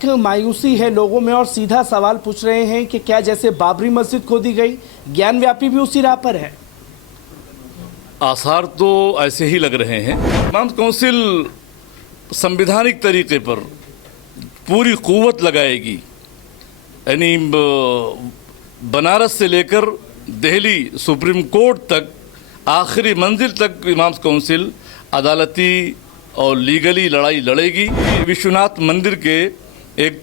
एक मायूसी है लोगों में और सीधा सवाल पूछ रहे हैं कि क्या जैसे बाबरी मस्जिद खोदी गई, ज्ञान व्यापी भी उसी राह पर है। आसार तो ऐसे ही लग रहे हैं। इमाम काउंसिल संवैधानिक तरीके पर पूरी कुव्वत लगाएगी, यानी बनारस से लेकर दिल्ली सुप्रीम कोर्ट तक आखिरी मंजिल तक इमाम काउंसिल अदालती और लीगली लड़ाई लड़ेगी। विश्वनाथ मंदिर के एक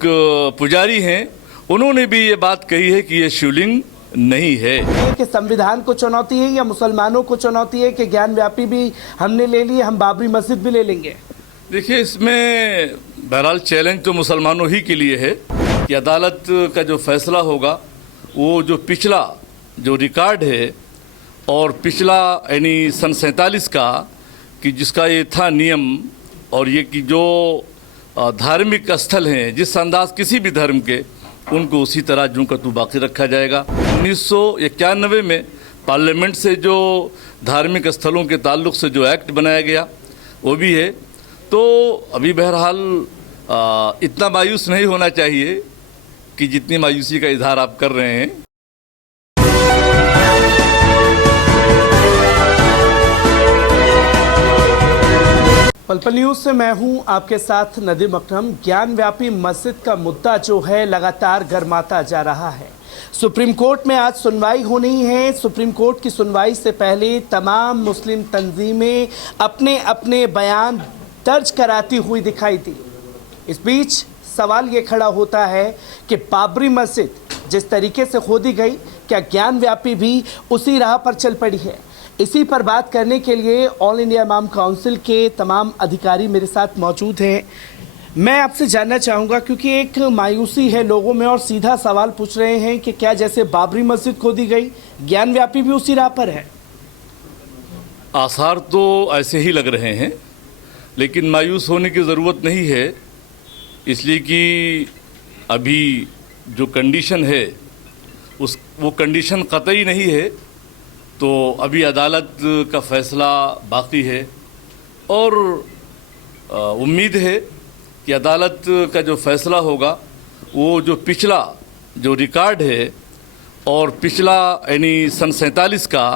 पुजारी हैं, उन्होंने भी ये बात कही है कि ये शिवलिंग नहीं है। कि संविधान को चुनौती है या मुसलमानों को चुनौती है कि ज्ञान व्यापी भी हमने ले लिए, हम बाबरी मस्जिद भी ले लेंगे। देखिए, इसमें बहरहाल चैलेंज तो मुसलमानों ही के लिए है कि अदालत का जो फैसला होगा वो जो पिछला जो रिकॉर्ड है और पिछला यानी सन 47 का कि जिसका ये था नियम, और ये कि जो धार्मिक स्थल हैं जिस अंदाज किसी भी धर्म के, उनको उसी तरह जूं का तू बाकी रखा जाएगा। 1991 में पार्लियामेंट से जो धार्मिक स्थलों के ताल्लुक से जो एक्ट बनाया गया वो भी है। तो अभी बहरहाल इतना मायूस नहीं होना चाहिए कि जितनी मायूसी का इजहार आप कर रहे हैं। पल न्यूज़ से मैं हूं आपके साथ नदीम अकरम। ज्ञान व्यापी मस्जिद का मुद्दा जो है लगातार गर्माता जा रहा है। सुप्रीम कोर्ट में आज सुनवाई होनी है। सुप्रीम कोर्ट की सुनवाई से पहले तमाम मुस्लिम तंजीमें अपने अपने बयान दर्ज कराती हुई दिखाई दी। इस बीच सवाल ये खड़ा होता है कि बाबरी मस्जिद जिस तरीके से खोदी गई, क्या ज्ञान व्यापी भी उसी राह पर चल पड़ी है? इसी पर बात करने के लिए ऑल इंडिया इमाम काउंसिल के तमाम अधिकारी मेरे साथ मौजूद हैं। मैं आपसे जानना चाहूँगा, क्योंकि एक मायूसी है लोगों में और सीधा सवाल पूछ रहे हैं कि क्या जैसे बाबरी मस्जिद खोदी गई, ज्ञान व्यापी भी उसी राह पर है। आसार तो ऐसे ही लग रहे हैं, लेकिन मायूस होने की ज़रूरत नहीं है, इसलिए कि अभी जो कंडीशन है वो कंडीशन कतई नहीं है। तो अभी अदालत का फ़ैसला बाकी है और उम्मीद है कि अदालत का जो फ़ैसला होगा वो जो पिछला जो रिकॉर्ड है और पिछला यानी सन 47 का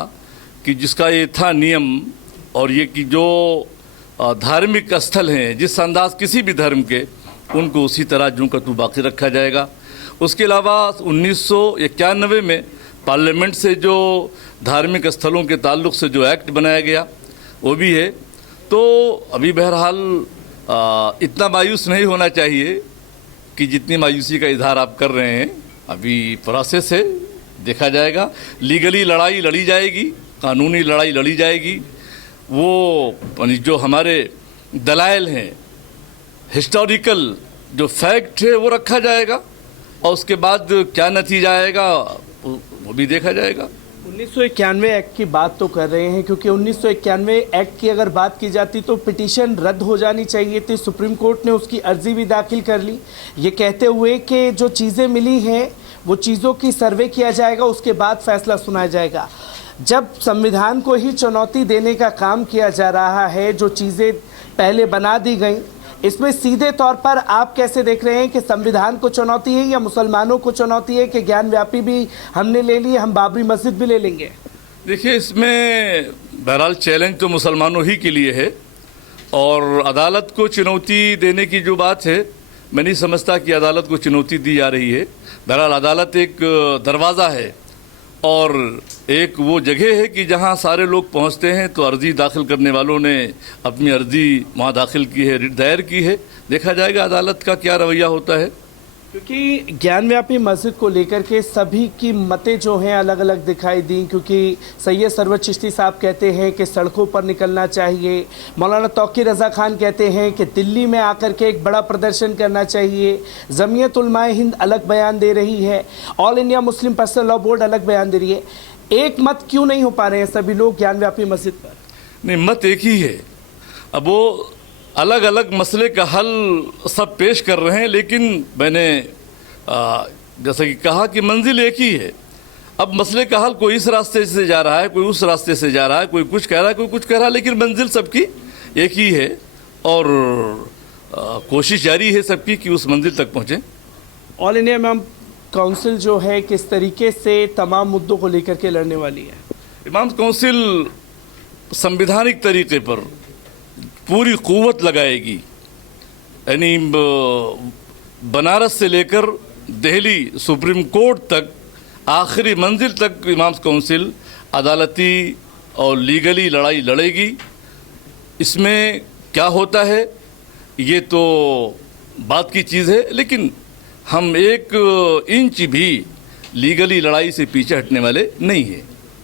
कि जिसका ये था नियम, और ये कि जो धार्मिक स्थल हैं जिस अंदाज किसी भी धर्म के, उनको उसी तरह जूं का तू बाकी रखा जाएगा। उसके अलावा 1991 में पार्लियामेंट से जो धार्मिक स्थलों के ताल्लुक से जो एक्ट बनाया गया वो भी है। तो अभी बहरहाल इतना मायूस नहीं होना चाहिए कि जितनी मायूसी का इजहार आप कर रहे हैं। अभी प्रोसेस है, देखा जाएगा, लीगली लड़ाई लड़ी जाएगी, कानूनी लड़ाई लड़ी जाएगी। वो जो हमारे दलाइल हैं, हिस्टोरिकल जो फैक्ट है वो रखा जाएगा और उसके बाद क्या नतीजा आएगा वो भी देखा जाएगा। 1991 एक्ट की बात तो कर रहे हैं, क्योंकि 1991 एक्ट की अगर बात की जाती तो पिटीशन रद्द हो जानी चाहिए थी। सुप्रीम कोर्ट ने उसकी अर्जी भी दाखिल कर ली, ये कहते हुए कि जो चीज़ें मिली हैं वो चीज़ों की सर्वे किया जाएगा, उसके बाद फैसला सुनाया जाएगा। जब संविधान को ही चुनौती देने का काम किया जा रहा है, जो चीज़ें पहले बना दी गई, इसमें सीधे तौर पर आप कैसे देख रहे हैं कि संविधान को चुनौती है या मुसलमानों को चुनौती है कि ज्ञान व्यापी भी हमने ले लिए, हम बाबरी मस्जिद भी ले लेंगे? देखिए, इसमें बहरहाल चैलेंज तो मुसलमानों ही के लिए है और अदालत को चुनौती देने की जो बात है, मैं नहीं समझता कि अदालत को चुनौती दी जा रही है। बहरहाल अदालत एक दरवाज़ा है और एक वो जगह है कि जहां सारे लोग पहुंचते हैं। तो अर्जी दाखिल करने वालों ने अपनी अर्जी वहां दाखिल की है, रिट दायर की है। देखा जाएगा अदालत का क्या रवैया होता है, क्योंकि ज्ञान व्यापी मस्जिद को लेकर के सभी की मतें जो हैं अलग अलग दिखाई दी। क्योंकि सैयद सरवर चिश्ती साहब कहते हैं कि सड़कों पर निकलना चाहिए, मौलाना तौकीर रज़ा खान कहते हैं कि दिल्ली में आकर के एक बड़ा प्रदर्शन करना चाहिए, जमीयत उलमाए हिंद अलग बयान दे रही है, all India Muslim personal law board अलग बयान दे रही है। एक मत क्यों नहीं हो पा रहे हैं सभी लोग ज्ञान व्यापी मस्जिद पर? नहीं, मत एक ही है। अब वो अलग अलग मसले का हल सब पेश कर रहे हैं, लेकिन मैंने जैसा कि कहा कि मंजिल एक ही है। अब मसले का हल कोई इस रास्ते से जा रहा है, कोई उस रास्ते से जा रहा है, कोई कुछ कह रहा है, कोई कुछ कह रहा है, लेकिन मंजिल सबकी एक ही है। और कोशिश जारी है सबकी कि उस मंजिल तक पहुँचें। ऑल इंडिया इमाम काउंसिल जो है किस तरीके से तमाम मुद्दों को लेकर के लड़ने वाली है? इमाम काउंसिल संवैधानिक तरीके पर पूरी क़ुव्वत लगाएगी, यानी बनारस से लेकर दिल्ली सुप्रीम कोर्ट तक आखिरी मंजिल तक इमाम काउंसिल अदालती और लीगली लड़ाई लड़ेगी। इसमें क्या होता है ये तो बात की चीज़ है, लेकिन हम एक इंच भी लीगली लड़ाई से पीछे हटने वाले नहीं हैं।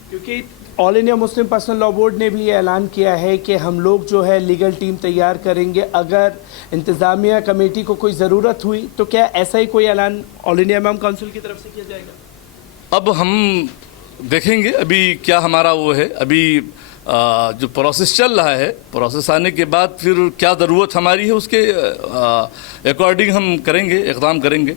क्योंकि all India Muslim personal law board ने भी ये ऐलान किया है कि हम लोग जो है लीगल टीम तैयार करेंगे, अगर इंतज़ामिया कमेटी को कोई ज़रूरत हुई तो क्या ऐसा ही कोई ऐलान ऑल इंडिया इमाम काउंसिल की तरफ से किया जाएगा? अब हम देखेंगे अभी क्या हमारा वो है, अभी जो प्रोसेस चल रहा है, प्रोसेस आने के बाद फिर क्या ज़रूरत हमारी है उसके अकॉर्डिंग हम करेंगे, इक़दाम करेंगे।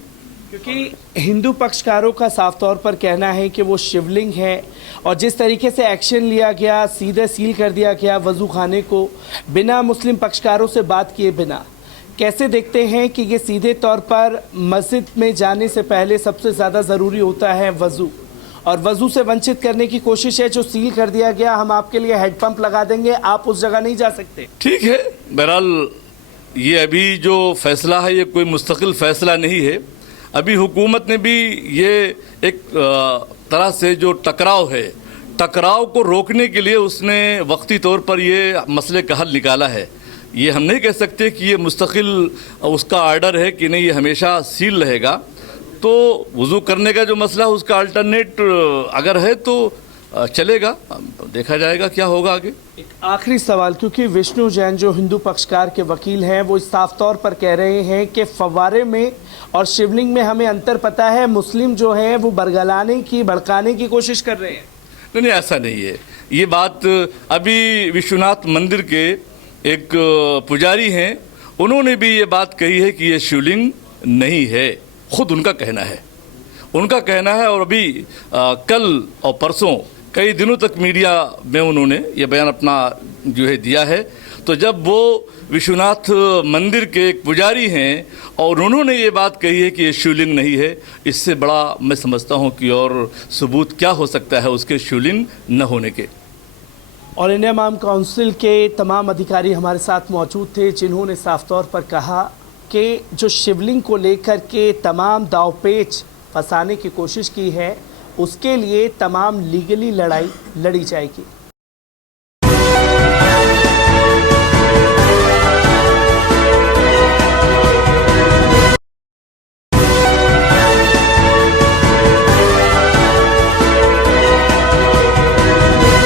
क्योंकि हिंदू पक्षकारों का साफ तौर पर कहना है कि वो शिवलिंग है और जिस तरीके से एक्शन लिया गया, सीधे सील कर दिया गया वज़ू खाने को बिना मुस्लिम पक्षकारों से बात किए बिना, कैसे देखते हैं कि ये सीधे तौर पर मस्जिद में जाने से पहले सबसे ज़्यादा ज़रूरी होता है वज़ू, और वज़ू से वंचित करने की कोशिश है। जो सील कर दिया गया, हम आपके लिए हेडपंप लगा देंगे, आप उस जगह नहीं जा सकते। ठीक है, बहरहाल ये अभी जो फैसला है ये कोई मुस्तकिल फ़ैसला नहीं है। अभी हुकूमत ने भी ये एक तरह से जो टकराव है, टकराव को रोकने के लिए उसने वक्ती तौर पर ये मसले का हल निकाला है। ये हम नहीं कह सकते कि ये मुस्तकिल उसका आर्डर है कि नहीं, ये हमेशा सील रहेगा। तो वज़ू करने का जो मसला है उसका अल्टरनेट अगर है तो चलेगा, देखा जाएगा क्या होगा आगे। एक आखिरी सवाल, क्योंकि विष्णु जैन जो हिंदू पक्षकार के वकील हैं वो साफ तौर पर कह रहे हैं कि फव्वारे में और शिवलिंग में हमें अंतर पता है, मुस्लिम जो हैं वो बरगलाने की, भड़काने की कोशिश कर रहे हैं। नहीं, ऐसा नहीं है। ये बात अभी विश्वनाथ मंदिर के एक पुजारी हैं, उन्होंने भी ये बात कही है कि ये शिवलिंग नहीं है, खुद उनका कहना है, और अभी कल और परसों कई दिनों तक मीडिया में उन्होंने ये बयान अपना जो है दिया है। तो जब वो विश्वनाथ मंदिर के एक पुजारी हैं और उन्होंने ये बात कही है कि ये शिवलिंग नहीं है, इससे बड़ा मैं समझता हूँ कि और सबूत क्या हो सकता है उसके शिवलिंग न होने के। ऑल इंडिया इमाम काउंसिल के तमाम अधिकारी हमारे साथ मौजूद थे, जिन्होंने साफ तौर पर कहा कि जो शिवलिंग को लेकर के तमाम दावपेच फंसाने की कोशिश की है, उसके लिए तमाम लीगली लड़ाई लड़ी जाएगी।